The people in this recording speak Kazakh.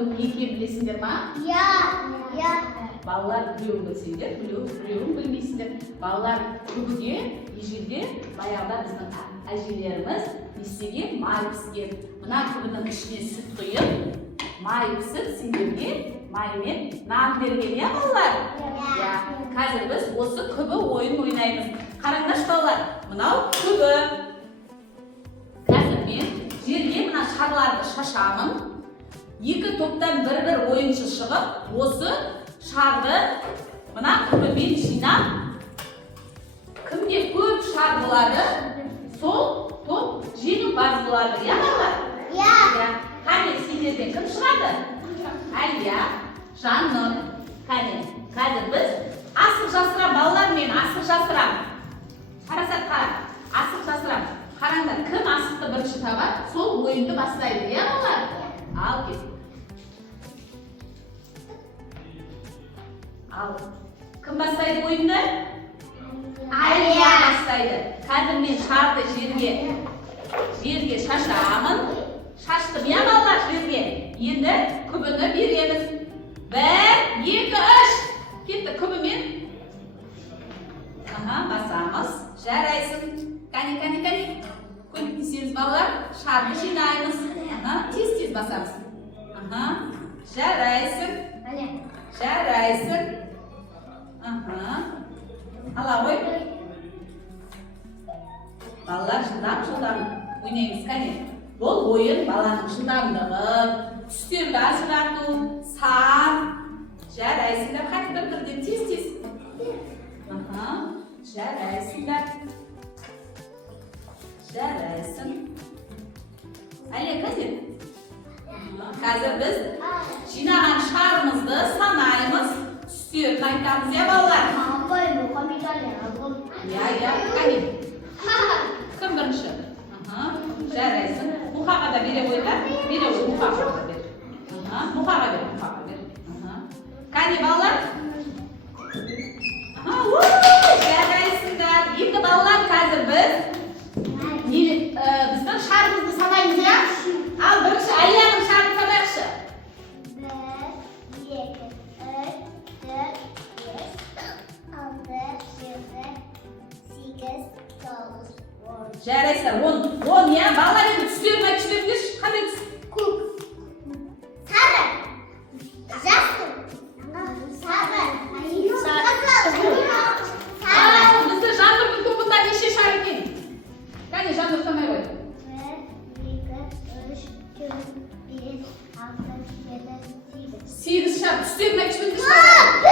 күбінің не екенін білесіңдер ма? Иә. Балалар біреуін білсеңдер, біреуін білмейсіңдер. Балалар күбіге ежелде баяғыда біздің әжелеріміз не істеген? Май піскен. Мына күбінің ішіне сүт құйып, май пісіп, сендерге маймен нан берген, иә балалар? Иә. Қазір біз осы күбі ойын ойнаймыз. Қараңдаршы балалар, мынау күбі. Қазір мен жерге мына шарларды шашамын. Екі топтан бір ойыншы шығып, осы шарды мына күбімен жинап, кімде көп шар болады, сол топ жеңімпаз болады, иә балалар? Иә. Қане, сендерден кім шығады? Әлия, Жаннұр. Қане, қазір біз асық жасырам, балалар, мен асық жасырам. Қарасат қара, асық жасырам. Қараңдар, кім асықты бірінші табады, сол ойынды бастайды, иә балалар? Ал кет. Ал, кім бастайды ойынды? Әлия бастайды. Қазір мен шарды жерге шашамын. Шаштым, иә балалар, жерге. Енді күбіні береміз. 1, 2, 3. Кетті күбімен. Басамыз. Жарайсың. Кәне. Көмектесеміз балалар. Шарды жинаймыз. Тез басамыз. Жарайсың. Ала ғой. Балалар жылдам ойнаймыз, кәне. Бұл ойын баланың жылдамдығы, түстерді ажырату, сан. Жарайсыңдар, қайты бірден тез. Жарайсың. Әлия, қазір? Қазір біз жинаған шарымызды санаймыз, түстерін айтамыз, иә балалар? Иә, кәне. Кім бірінші? Жарайсың. Мұхаға да бере қойда. Мұхаға да бер. Мұхаға бер. Кәне балалар? Жарайсыңдар. Енді балалар, қазір біздің шарымызды санаймыз, иә? Ал бірінші Әлияның шарын санайықшы. 1, 2, 3, 4, 5, 6, 7, 8, 9. Жарайсыңдар. 10, иә? Балалар енді түстерін айтып жіберіңдерші. Қандай түс? Көк. Сары. Жасыл. Сары. Бізді Жаннұрдың тобында неше шар екен? Кәне, Жаннұр санай қой. 1, 2, 3, 4, 5, 6, 7, 8. 8 шар. Түстерін айтып жіберіңдерші.